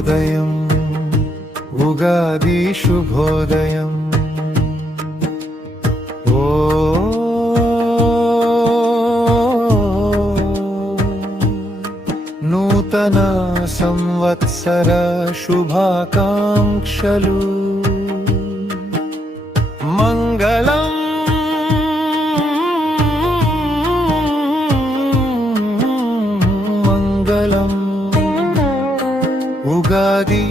శుభోదయం ఉగాది శుభోదయం ఓ నూతన సంవత్సర శుభాకాంక్షలు మంగళం మంగళం ఉగాది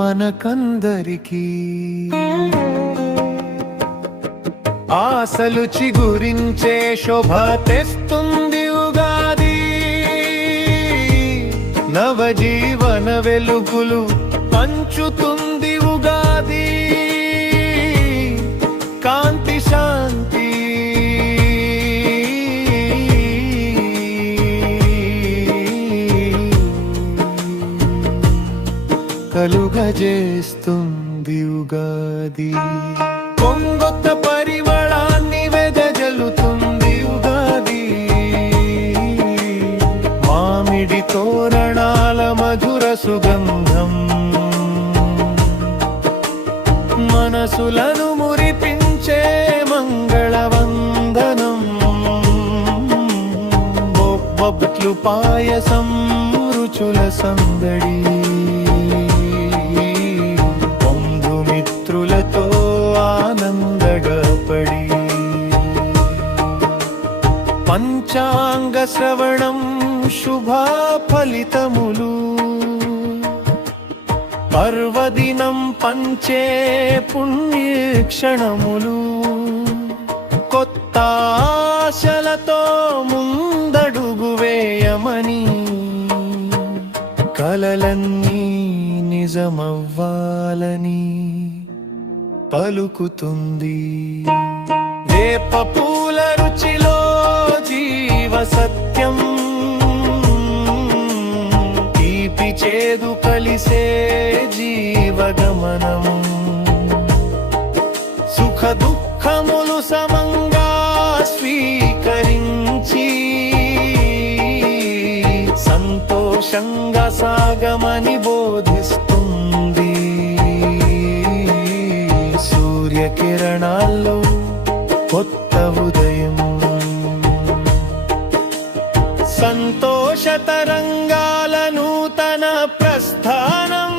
మనకందరికీ ఆశలు చిగురించే శోభ తెస్తుంది ఉగాది నవజీవన వెలుగులు పంచుతుంది ఉగాది కాంతి శాంతి కలుగజేస్తుంది ఉగాది కొంగొత్త పరిమళాన్ని వెదజల్లుతుంది ఉగాది మామిడి తోరణాల మధుర సుగంధం మనసులను మురిపించే మంగళవందనం బొబ్బట్లు పాయసం రుచుల సందడి బంధుమిత్రులతో ఆనందగపడి పంచాంగ శ్రవణం శుభ ఫలితములు పర్వదినం పంచే పుణ్యక్షణములు కొత్త ఆశలతో ముందడుగు వేయమని కలలన్నీ నిజమవ్వాలని పలుకుతుంది వేప పూల రుచిలో జీవ సత్యం తీపి చేదు కలిసే జీవగమనము సుఖ దుఃఖములు సమంగా స్వీకరించి సంతోషంగా సాగమని బోధిస్తుంది సూర్యకిరణాల్లో కొత్త ఉదయం సంతోష తరంగాల నూతన ప్రస్థానం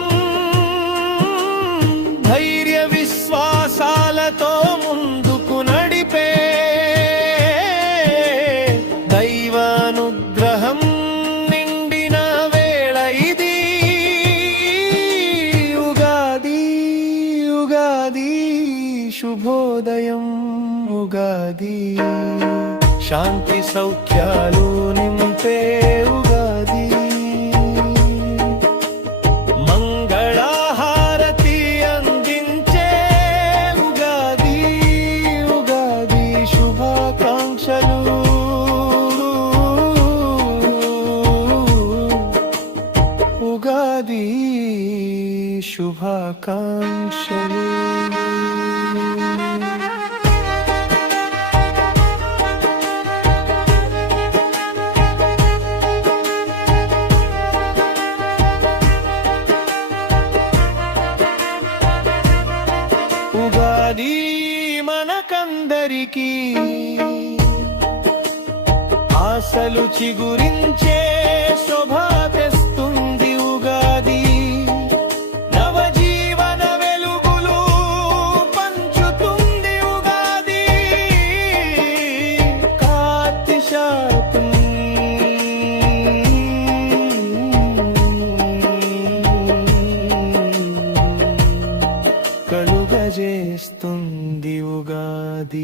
ధైర్య విశ్వాసాలతో ముందుకు నడిపే దైవానుగ్రహం నిండిన వేళ ఇది ఉగాది ఉగాది శుభోదయం ఉగాది శాంతి సౌఖ్యాలు నింపే ఉగాది మంగళహారతి అందించే ఉగాది ఉగాది శుభాకాంక్షలు ఉగాది శుభాకాంక్షలు ఉగాది మనకందరికీ ఆశలు చిగురించే శోభ తెస్తుంది ఉగాది నవజీవన వెలుగులు పంచుతుంది ఉగాది కాంతి శాంతి కలుగజేస్తుంది ఉగాది